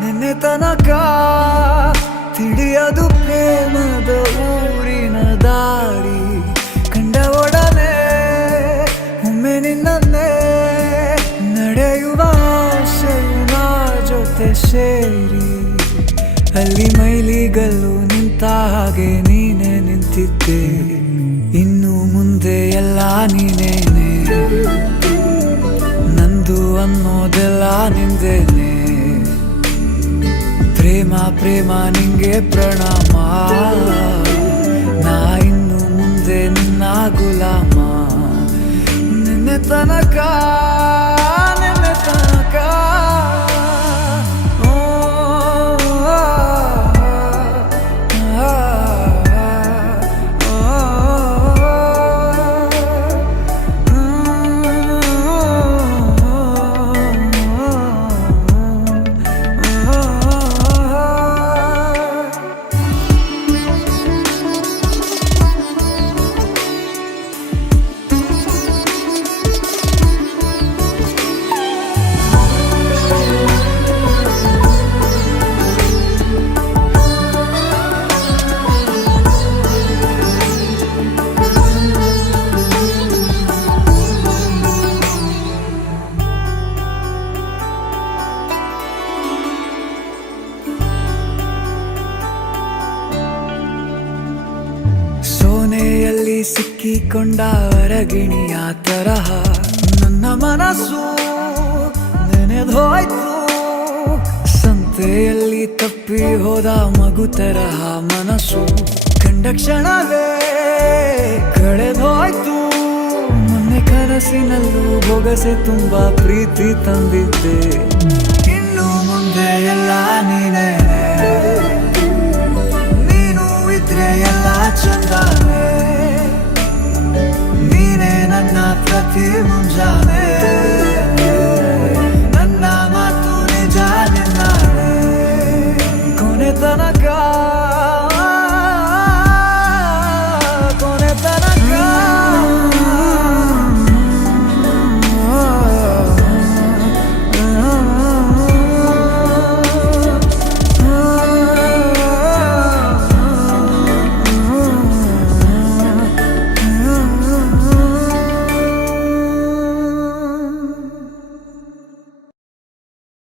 ನಿನ್ನೆ ತನಕ ತಿಳಿಯದು ಪ್ರೇಮದ ಊರಿನ ದಾರಿ ಕಂಡ ಒಡನೆ ಒಮ್ಮೆ ನಿನ್ನೇ ನಡೆಯುವ ಆಸೆಯ ಜೊತೆ ಸೇರಿ ಅಲ್ಲಿ ಮೈಲಿಗಲ್ಲು ನಿಂತ ಹಾಗೆ ನೀನೆ ನಿಂತಿದ್ದೆ. ಇನ್ನು ಮುಂದೆ ಎಲ್ಲ ನೀನೇನೆ, ನಂದು ಅನ್ನೋದೆಲ್ಲ ನಿಂದೇನೆ. ಪ್ರೇಮ ಪ್ರೇಮ ನಿಂಗೆ ಪ್ರಣಾಮ, ನಾ ಇನ್ನು ಮುಂದೆ ನಿನ್ನ ಗುಲಾಮ. ನಿನ್ನೆ ತನಕ ಸೋನೆಯಲ್ಲಿ ಸಿಕ್ಕಿಕೊಂಡ ಹೊರಗಿಣಿಯ ತರಹ ನನ್ನ ಮನಸ್ಸು ನೆನೆದೋಯ್ತು. ಸಂತೆಯಲ್ಲಿ ತಪ್ಪಿ ಹೋದ ಮಗು ತರಹ ಮನಸ್ಸು ಕಂಡ ಕ್ಷಣವೇ ಕಳೆದೋಯ್ತು. ಮೊನ್ನೆ ಕನಸಿನಲ್ಲೂ ಬೊಗಸೆ ತುಂಬಾ ಪ್ರೀತಿ ತಂದಿದ್ದೆ. ಇನ್ನು ಮುಂದೆ ಎಲ್ಲ ನೀನೇ, ನೀನು ಇದ್ರೆ ಎಲ್ಲ ಚಂದ.